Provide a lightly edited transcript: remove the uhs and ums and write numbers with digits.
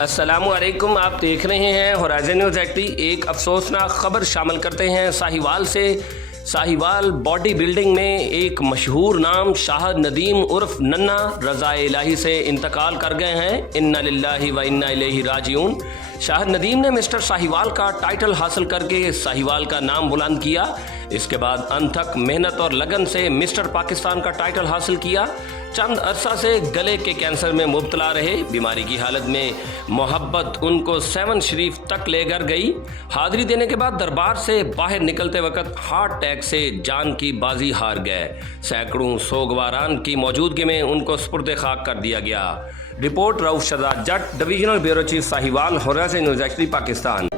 अस्सलामुअलैकुम, आप देख रहे हैं होराइज़न न्यूज़ 80। एक अफसोसनाक खबर शामिल करते हैं साहिवाल से। साहिवाल बॉडी बिल्डिंग में एक मशहूर नाम शाह नदीम उर्फ नन्ना रज़ा इलाही से इंतकाल कर गए हैं। इन्ना लिल्लाहि व इन्ना इलैहि राजिऊन। शाह नदीम ने मिस्टर साहिवाल का टाइटल हासिल करके साहिवाल का नाम बुलंद किया। इसके बाद अनथक मेहनत और लगन से मिस्टर पाकिस्तान का टाइटल हासिल किया। चंद अरसा से गले के कैंसर में मुब्तला रहे। बीमारी की हालत में मोहब्बत उनको 7 शरीफ तक लेकर गई। हाजिरी देने के बाद दरबार से बाहर निकलते वक्त हार्ट अटैक से जान की बाजी हार गए। सैकड़ों सोगवारान की मौजूदगी में उनको सुपुर्द खाक कर दिया गया। Report Rauf Shahzad Jatt, divisional bureau chief Sahiwal, horizon news 80 Pakistan.